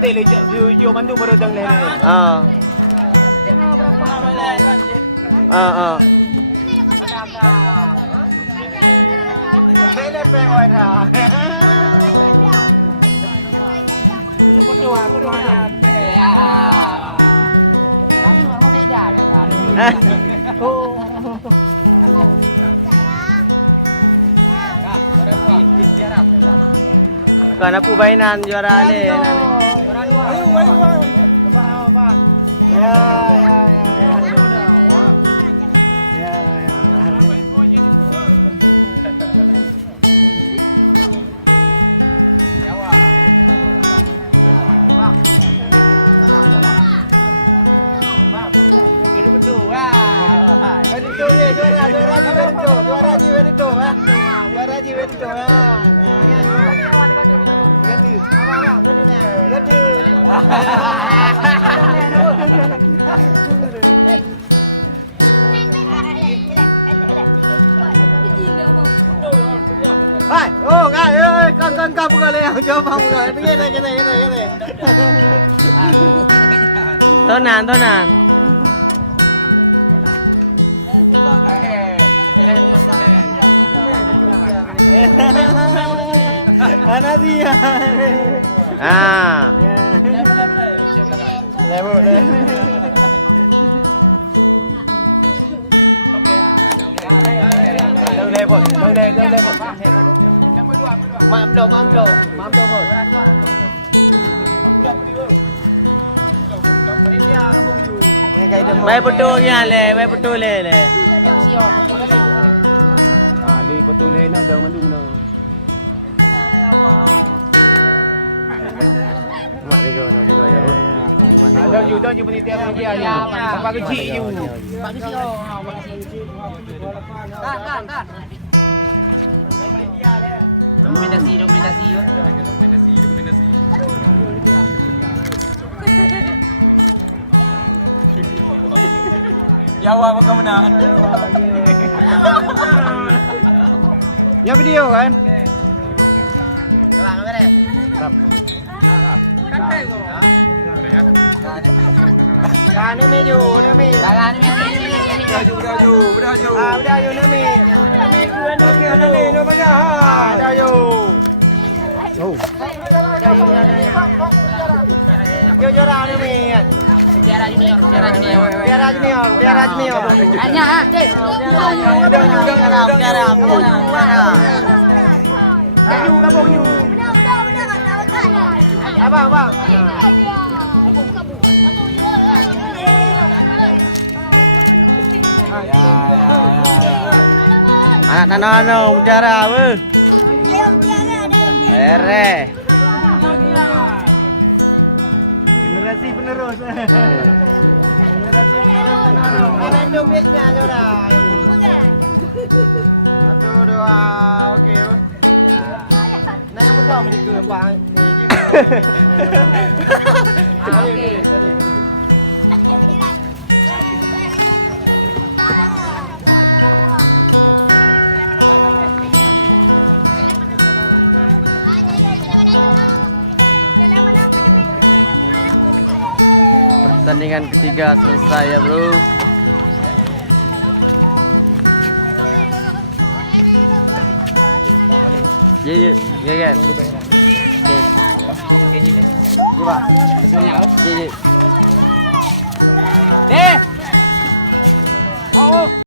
Hindi, video man doon marudang lene. Bele penguin ha. Ini foto aku mana? Kamu mau beda kan? Oh. Karena pubainan juara ni. Ayo. Apa? Ya. Ini betul. Wah. Itu ya juara Juara. Hai, oh nggak, kan bukan yang coba bukan, gini. Tonan. Anak dia. Level. Level. Maaf do. Yang guide mo. Baik betul yan le, baik betul le. Ah, li betul le na daw mandung na. Mak dia go no dia. Dah you peniti apa dia ni. Sampai kecil you. Pak kecil pak kecil. Kan. Dokumentasi. Jawa apa kamu nak? Ya video kan? Lang apa deh? Tap. Kan ni you, ni. Dalan ni. Beraju. Ah, udah you ni. Ni kuan ni no baga ha. Dah you. Oh. Yo jora ni. Biara junior. Hanya dek. Aju kampung you. Abang. Anak nano bicara apa? Ere. Generasi penerus. Mana dompetnya Jora? 1, 2, oke. Nah yang betul beli ke bang. Oke. Pertandingan ketiga selesai ya bro. Iya kan. Coba. Iya. Deh. Oh.